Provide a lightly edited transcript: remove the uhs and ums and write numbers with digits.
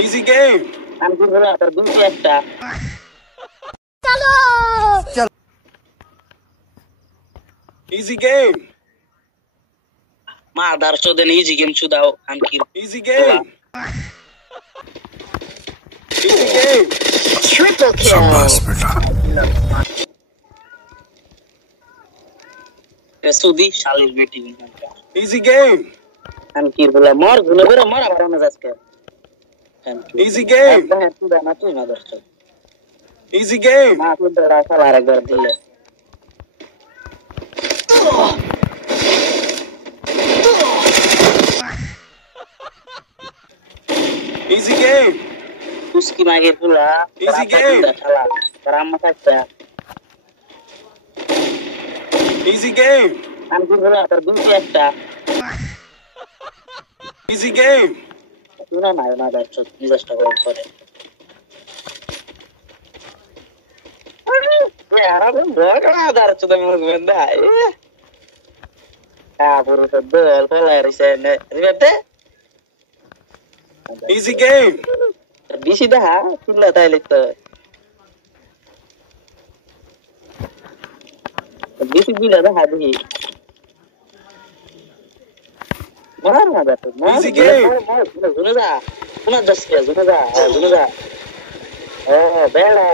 Easy game. আমি কি বলা তোর দুটি একটা Easy game. মা দারছো দেন ইজি গেম চুদাও আমি কি Easy game. Easy game. Triple kill. शाबाश बेटा সুদি শালির বেটি Easy game. আমি কি বলা মর গুলো বেরো মর আবার না আজকে Easy game. চুদা না তুই না দারছো Easy game. মা চুদা রাখাল আরেকবার দিলে Easy game. उसकी मागे पुला Easy game. चला राम मत Easy game. আমি কি বলা তোর দুটি একটা Easy game. শুনা না না দারছো ডিজাস্টার করে यार बड़ा दारचो दे मुझ बंदा पुरो तो दल फला रिसे ने रिबते Easy game. बिसी दा चिल्ला ताइले तो बिसी बिला दा हादी मार ना दा तो Easy game. जुनदा पुना 10 के जुनदा ओ बेला